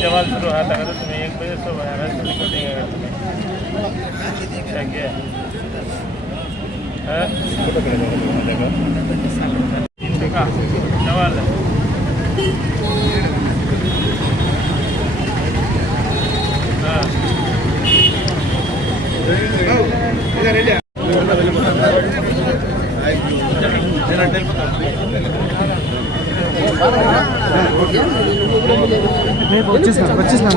जवाब शुरू आता है तो तुम्हें 1 बजे से वायरस निकल देगा तुम्हें क्या है देखा सवाल వచ్చేసినా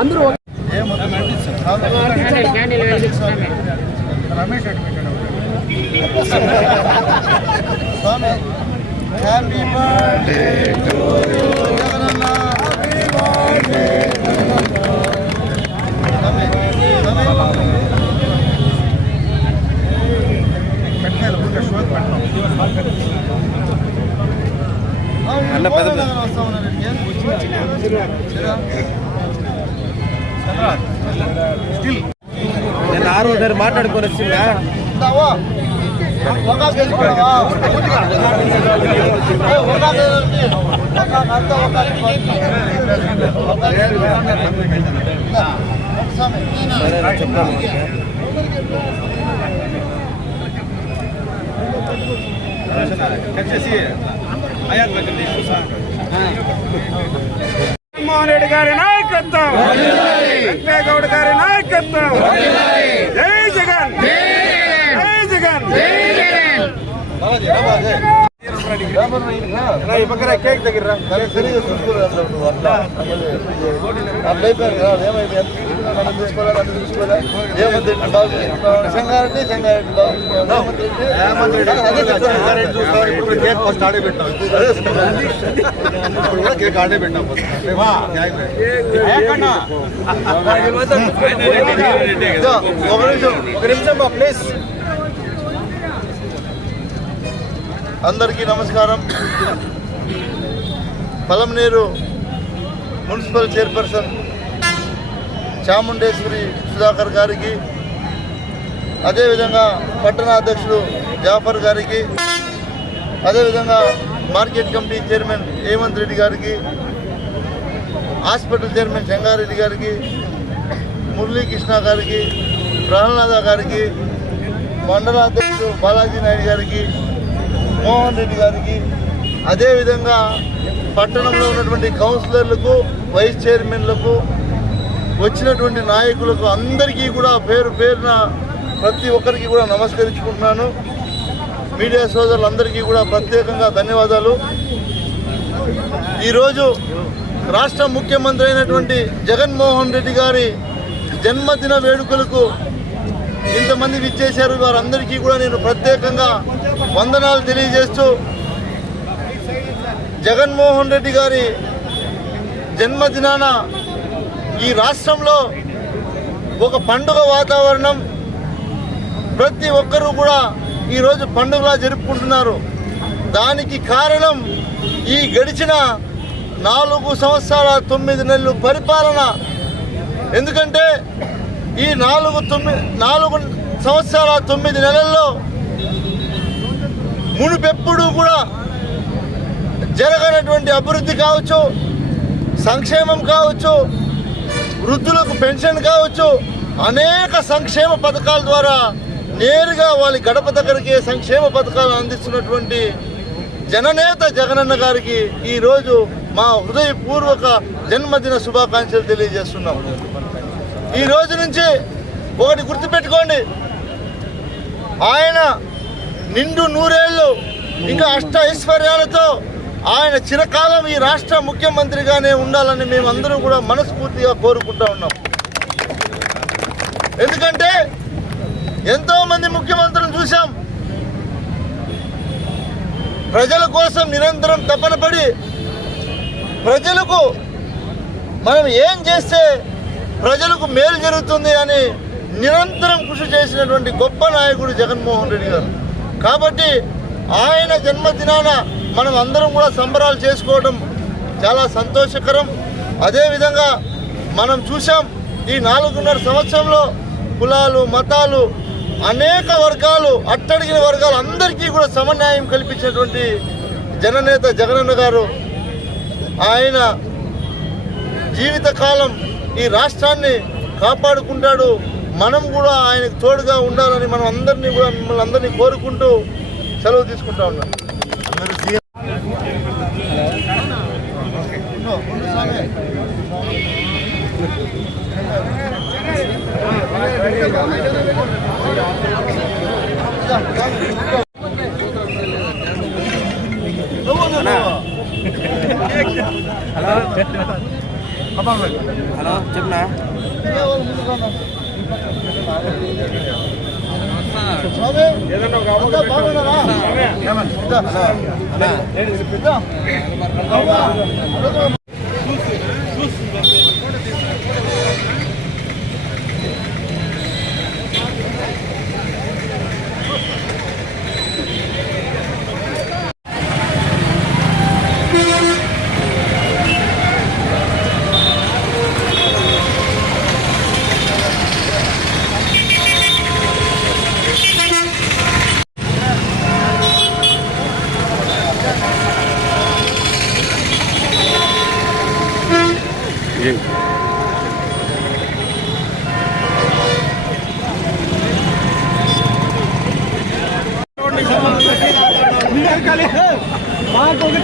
అందరూ Ramesh happy birthday to you Jagananna happy birthday అన్న పద నేను ఆరో దగ్గర మాట్లాడుకొని వచ్చిందా జగన్మోహన్ రెడ్డి గారి నాయకత్వం, వెంకయ్యగౌడ గారి నాయకత్వం, జై జగన్, జై జగన్, కేక్ దగ్గర సరిగా చూసుకోలేదు అట్లా అయిపోయారు కదా. ఏమైంది నన్ను చూసుకోవాలి, నన్ను చూసుకోవాలి. ఏమంది సంగారెడ్డి సంగారెడ్డి చూస్తాం. ఇప్పుడు కేక్ ఫస్ట్ ఆడే పెట్టాం, ఇప్పుడు కూడా కేక్ ఆడే పెట్టాం. ఒక నిమిషం ప్లీజ్. అందరికీ నమస్కారం. పలమనేరు మున్సిపల్ చైర్పర్సన్ చాముండేశ్వరి సుధాకర్ గారికి, అదేవిధంగా పట్టణ అధ్యక్షుడు జాఫర్ గారికి, అదేవిధంగా market committee chairman Hemanth Reddy గారికి, హాస్పిటల్ చైర్మన్ చెంగారెడ్డి గారికి, మురళీకృష్ణ గారికి, ప్రహ్లాద గారికి, మండల అధ్యక్షుడు బాలాజీ నాయుడు గారికి, మోహన్ రెడ్డి గారికి, అదేవిధంగా పట్టణంలో ఉన్నటువంటి కౌన్సిలర్లకు, వైస్ చైర్మన్లకు, వచ్చినటువంటి నాయకులకు అందరికీ కూడా పేరు పేరున ప్రతి ఒక్కరికి కూడా నమస్కరించుకుంటున్నాను. మీడియా సోదరులందరికీ కూడా ప్రత్యేకంగా ధన్యవాదాలు. ఈరోజు రాష్ట్ర ముఖ్యమంత్రి అయినటువంటి జగన్మోహన్ రెడ్డి గారి జన్మదిన వేడుకలకు ఇంతమంది విచ్చేశారు. వారందరికీ కూడా నేను ప్రత్యేకంగా వందనాలు తెలియజేస్తూ, జగన్మోహన్ రెడ్డి గారి జన్మదినాన ఈ రాష్ట్రంలో ఒక పండుగ వాతావరణం, ప్రతి ఒక్కరూ కూడా ఈరోజు పండుగలా జరుపుకుంటున్నారు. దానికి కారణం ఈ గడిచిన 4 సంవత్సరాల 9 నెలలు పరిపాలన. ఎందుకంటే ఈ 4 సంవత్సరాల 9 నెలల్లో మునుపెప్పుడు కూడా జరగనటువంటి అభివృద్ధి కావచ్చు, సంక్షేమం కావచ్చు, వృద్ధులకు పెన్షన్ కావచ్చు, అనేక సంక్షేమ పథకాల ద్వారా నేరుగా వాళ్ళ గడప దగ్గరికి సంక్షేమ పథకాలు అందిస్తున్నటువంటి జననేత జగనన్న గారికి ఈరోజు మా హృదయపూర్వక జన్మదిన శుభాకాంక్షలు తెలియజేస్తున్నాం. ఈ రోజు నుంచి ఒకటి గుర్తుపెట్టుకోండి, ఆయన నిండు నూరేళ్ళు ఇంకా అష్ట ఐశ్వర్యాలతో ఆయన చిరకాలం ఈ రాష్ట్ర ముఖ్యమంత్రిగానే ఉండాలని మేమందరూ కూడా మనస్ఫూర్తిగా కోరుకుంటా ఉన్నాం. ఎందుకంటే ఎంతోమంది ముఖ్యమంత్రులను చూసాం, ప్రజల కోసం నిరంతరం తపన పడి ప్రజలకు మనం ఏం చేస్తే ప్రజలకు మేలు జరుగుతుంది అని నిరంతరం కృషి చేసినటువంటి గొప్ప నాయకుడు జగన్మోహన్ రెడ్డి గారు. కాబట్టి ఆయన జన్మదినాన మనం అందరం కూడా సంబరాలు చేసుకోవడం చాలా సంతోషకరం. అదేవిధంగా మనం చూసాం ఈ 4.5 సంవత్సరంలో కులాలు మతాలు అనేక వర్గాలు అట్టడిగిన వర్గాలు అందరికీ కూడా సమన్యాయం కల్పించినటువంటి జననేత జగనన్న గారు ఆయన జీవితకాలం ఈ రాష్ట్రాన్ని కాపాడుకుంటాడు. మనం కూడా ఆయనకు తోడుగా ఉండాలని మనం అందరినీ కూడా మిమ్మల్ని అందరినీ కోరుకుంటూ సెలవు తీసుకుంటా ఉన్నాం. హలో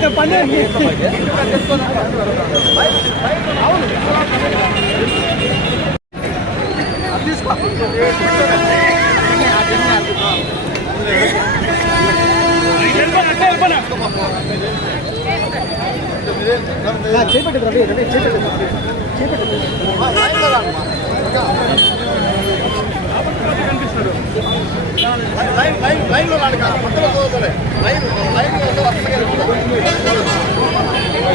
చెప్పనా లైన్